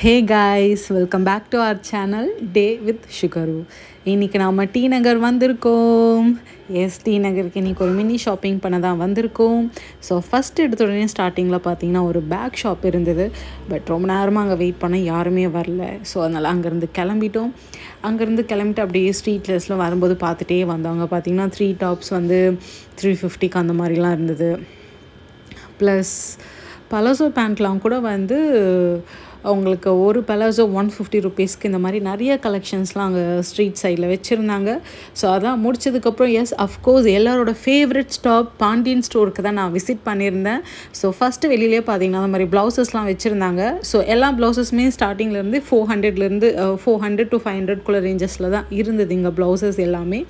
Hey guys, welcome back to our channel Day with Shukaru. இன்னைக்கு நாம D நகர் வந்திருக்கோம். S, D நகருக்கு இன்னைக்கு ஒரு மினி ஷாப்பிங் பண்ண தான் வந்திருக்கோம். ஸோ ஃபஸ்ட் எடுத்த உடனே ஸ்டார்டிங்கில் பார்த்தீங்கன்னா ஒரு பேக் ஷாப் இருந்தது. பட் ரொம்ப நேரமாக அங்கே வெயிட் பண்ண யாருமே வரல. ஸோ அதனால் அங்கேருந்து கிளம்பிட்டோம். அங்கேருந்து கிளம்பிட்டு அப்படியே ஸ்ட்ரீட்லெஸில் வரும்போது பார்த்துட்டே வந்தவங்க பார்த்தீங்கன்னா 3 டாப்ஸ் வந்து 350க்கு அந்த மாதிரிலாம் இருந்தது. ப்ளஸ் பலசோ பேண்ட்லாம் கூட வந்து அவங்களுக்கு ஒரு பலாசோ 150 ருபீஸ்க்கு இந்த மாதிரி நிறைய கலெக்ஷன்ஸ்லாம் அங்கே ஸ்ட்ரீட் சைடில் வச்சுருந்தாங்க. ஸோ அதான் முடிச்சதுக்கப்புறம் எஸ் அஃப்கோர்ஸ் எல்லாரோட ஃபேவரட் ஸ்டாப் பாண்டியன் ஸ்டோருக்கு தான் நான் விசிட் பண்ணியிருந்தேன். ஸோ ஃபஸ்ட்டு வெளியிலே பார்த்தீங்கன்னா அந்த மாதிரி ப்ளவுசஸ்லாம் வச்சுருந்தாங்க. ஸோ எல்லா ப்ளவுசஸுமே ஸ்டார்டிங்லேருந்து 400 to 500 ரேஞ்சஸில் தான் இருந்தது இங்கே ப்ளவுசஸ் எல்லாமே.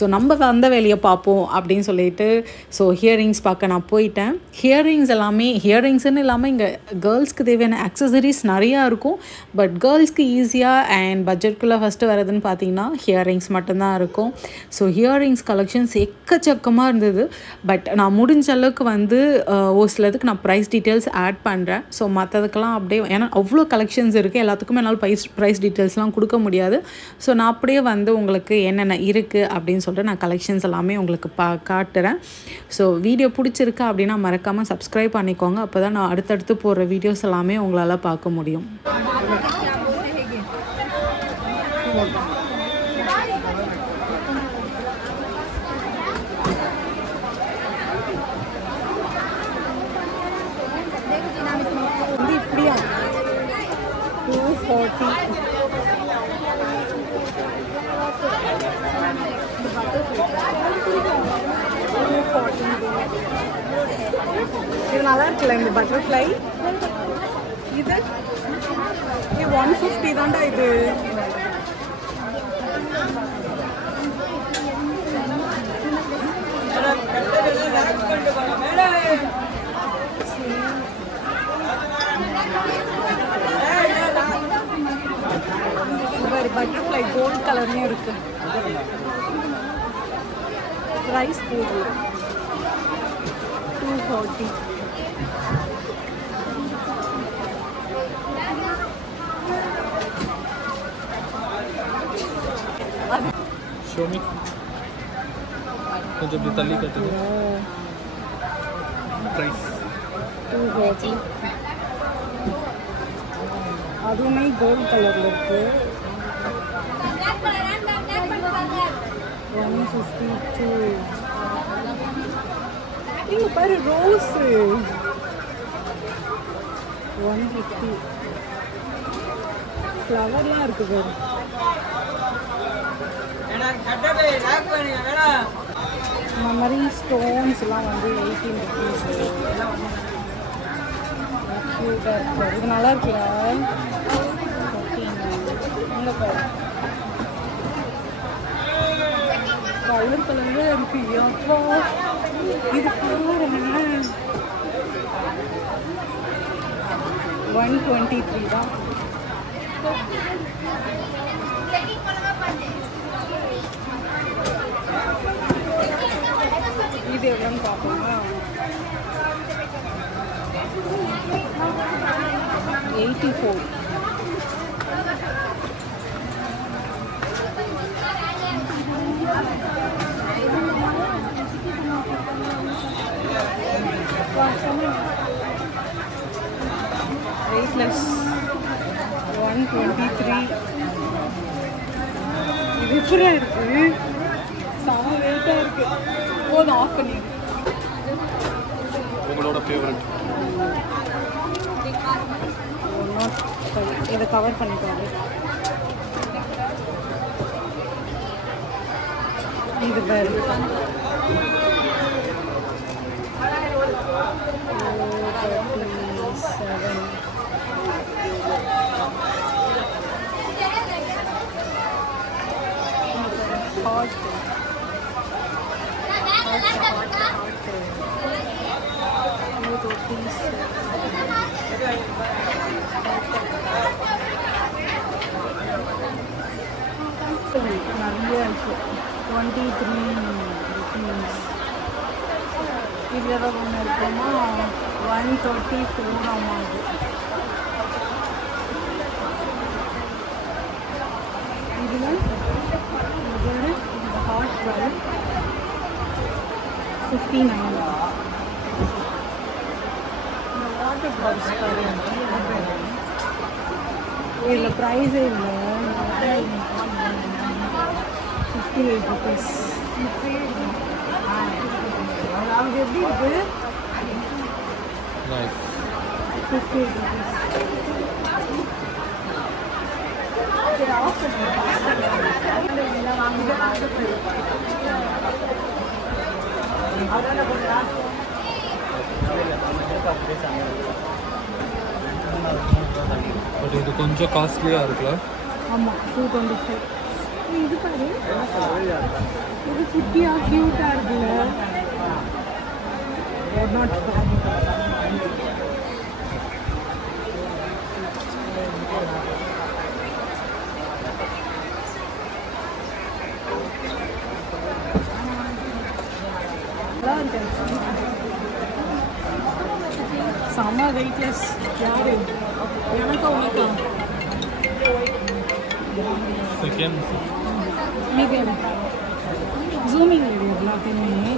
ஸோ நம்ம அந்த வேலையை பார்ப்போம் அப்படின்னு சொல்லிட்டு ஸோ ஹியரிங்ஸ் பார்க்க நான் போயிட்டேன். ஹியரிங்ஸ்ன்னு இல்லாமல் இங்கே கேர்ள்ஸ்க்கு தேவையான ஆக்சசரிஸ் நிறையா இருக்கும். பட் கேர்ள்ஸ்க்கு ஈஸியாக அண்ட் பட்ஜெட்குள்ளே ஃபஸ்ட்டு வரதுன்னு பார்த்தீங்கன்னா ஹியரிங்ஸ் மட்டும்தான் இருக்கும். ஸோ ஹியரிங்ஸ் கலெக்ஷன்ஸ் எக்கச்சக்கமாக இருந்தது. பட் நான் முடிஞ்ச அளவுக்கு வந்து ஒரு சிலதுக்கு நான் ப்ரைஸ் டீட்டெயில்ஸ் ஆட் பண்ணுறேன். ஸோ மற்றதுக்கெல்லாம் அப்படியே ஏன்னா அவ்வளோ கலெக்ஷன்ஸ் இருக்குது, எல்லாத்துக்குமே என்னால் ப்ரைஸ் டீட்டெயில்ஸ்லாம் கொடுக்க முடியாது. ஸோ நான் அப்படியே வந்து உங்களுக்கு என்னென்ன இருக்குது அப்படின்னு சொல்லிட்டு நான் கலெக்ஷன்ஸ் எல்லாமே உங்களுக்கு காட்டுறேன். ஸோ வீடியோ பிடிச்சிருக்கு அப்படின்னா மறக்காமல் சப்ஸ்கிரைப் பண்ணிக்கோங்க. அப்போ தான் நான் அடுத்தடுத்து போடுற வீடியோஸ் எல்லாமே உங்களால் பார்க்க முடியும். இப்படியா 240 இது நல்லா இருக்குல்ல இந்த பட்டர்ஃப்ளை. இது 150 தான்டா. இது பட்டர்ஃப்ளை கோல்ட் கலர்லையும் இருக்கு. ரைஸ் போடுது 240. ஷோமி கொஞ்சம் இப்படி தள்ளி கட்டுது. ப்ரைஸ் 240. அதுவுமே கோல்ட் கலரில் இருக்கு. 152. இங்கே பாரு ரோஸு 150. ஃப்ளவர்லாம் இருக்கு பாரு. இந்த மாதிரி ஸ்டோன்ஸ்லாம் வந்து 18 ருபீஸ். க்யூட்டாக இருக்கு. இது நல்லா இருக்குடா. இங்கே பாரு கலர் கலர்ல இருக்கு. அப்பா இது ஃப்ளவர் என்ன 123 தான். இது எவ்வளோன்னு பார்ப்போமா? 84. வெயிட்லெஸ் 123. இது எப்படி இருக்கு? செம வெயிட்டாக இருக்கு. போதும், ஆஃப் பண்ணி. உங்களோட ஃபேவரட் இதை கவர் பண்ணிக்கோங்க. இது பேர் 437. ஹாட் நிறைய இருக்கு. 23 rupees. இதில் ஒன்று இருக்குமா 134 ஆமாது. 59. வாட்டர் பால்ஸ் இதில் ப்ரைஸே இல்லை. 58 rupees. அது எப்படி இருக்குது? 58 rupees. பட் இது கொஞ்சம் காஸ்ட்லியாக இருக்குல்ல? ஆமாம், 225. இது பாரு, இது குட்டியாக க்யூட்டாக இருக்குல்ல. நாட் செம்ம வெயிட்லெஸ். யாரு எனக்கா உனக்கா? செகண்ட் மீடியம் ஜூமிங் வீடியோ எல்லாத்தையுமே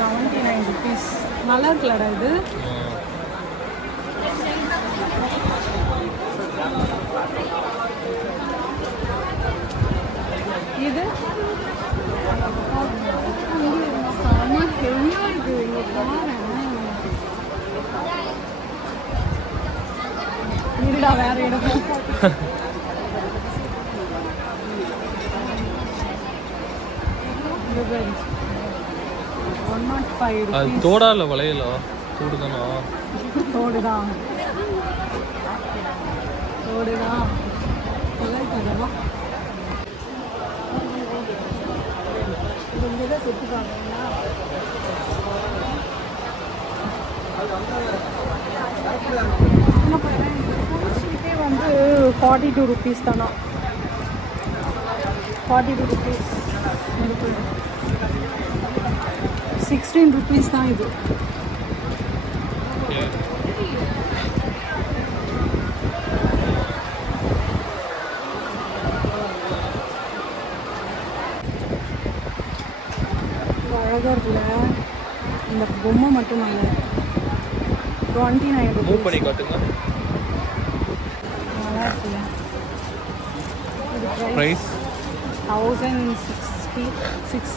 79 rupees. நல்லா இருக்குல்லடா இது. இது செம்ம ஹெவியாக இருக்குது. இங்கே பாரு, இருடா வேற இடத்துல. அது தோடா இல்லை வளையலா? தோடுதானா? தோடுதான் தோடுதான். இதெல்லாம் இங்கே தான் செட்டு பார்க்கணும்னா வந்து 42 rupees தானா? 42 rupees. 16 rupees தான் இது. அழகாக இருக்குல்ல இந்த பொம்மை மட்டும் நல்ல 29 rupees. மூவ் பண்ணி காட்டுங்க. நல்லா இருக்குல்ல. இது ப்ரைஸ் 1066.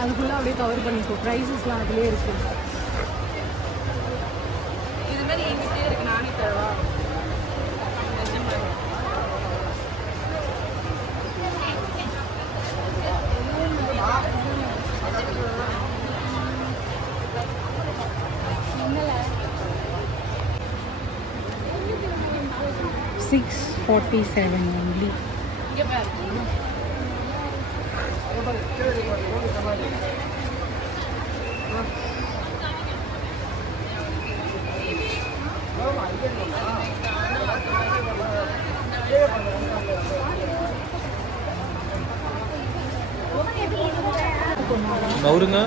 அதுக்குள்ள அப்படியே கவர் பண்ணிக்கோ. ப்ரைஸஸ்லாம் அதுலேயே இருக்கு. இது மாதிரி எங்கிட்டே இருக்கு, நானே தரவா? $647 only. நவுருங்க.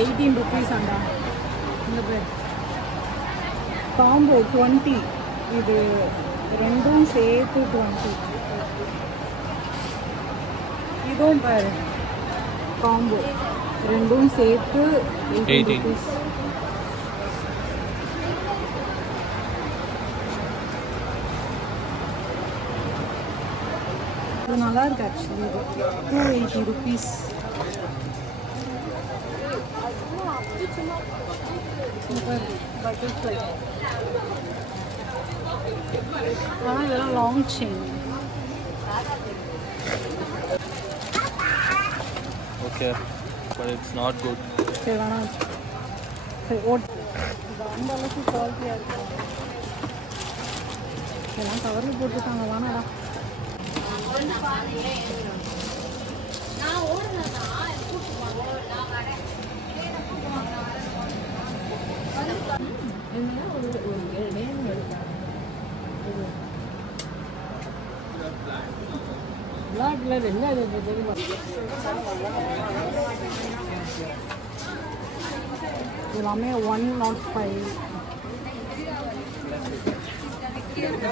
18 rupees ஆண்டா. இந்த பேர் காம்போ 20. இது ரெண்டும் சேர்த்து 20. இதுவும் பாரு காம்போ ரெண்டும் சேர்த்து 18 rupees. இது நல்லா இருக்கு ஆக்சுவலி. இது 280 rupees. பட்டர்ஃப்ளை. ஆனால் இதெல்லாம் long chain. Okay, but it's not good. சரி வேணாம். சரி ஓட். இது அந்த அளவுக்கு குவாலிட்டியாக இருக்கும். இதெல்லாம் கவரில் போட்டிருக்காங்க. வேணாடா. எல்லாமே 105. எங்க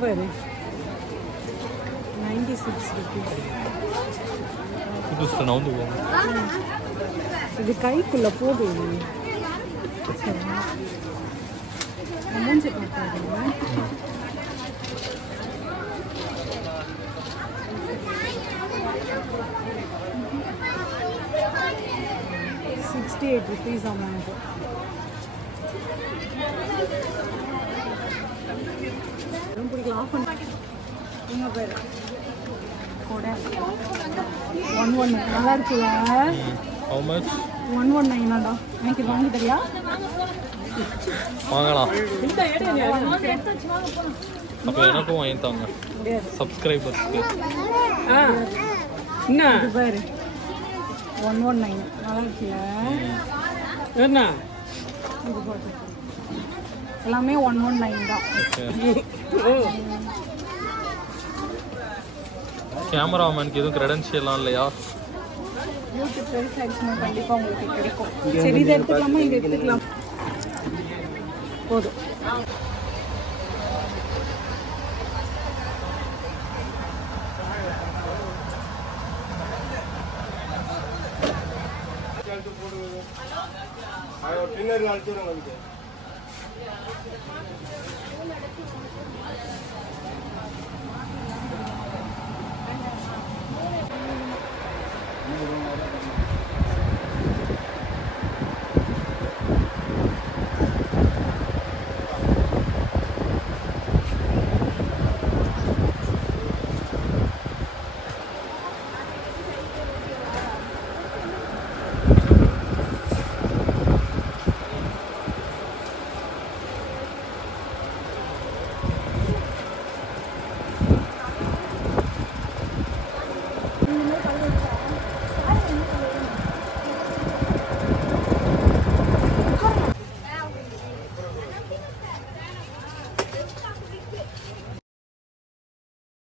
பாரு 96 rupees. புதுசு நவுந்து போகும். இது கைக்குள்ள போகுது. மூஞ்சி பார்த்தாங்க. ₹68 amount. பிடிக்கலாம் ஆஃப் பண்ணி எங்கே பேர் கூட 119 நல்லா இருக்குல்ல? How much? 119 எனக்கு இது வாங்கி தரியா? வாங்கலாம். அப்போ எனக்கும் வாங்கி தாங்க சப்ஸ்கிரைபர்ஸ்க்கு. என்ன இது பேர் 119 நல்லா இருக்குல்ல? என்ன இது போட்டு எல்லாமே 119 தான். கேமராமேனுக்கு எதுவும் கிரெடென்ஷியல்லாம் இல்லையா? யூடியூப் வெரிஃபிகேஷன் கண்டிப்பாக உங்களுக்கு கிடைக்கும். சரி இதை எடுத்துக்கலாமா? இங்கே எடுத்துக்கலாம் போதும்.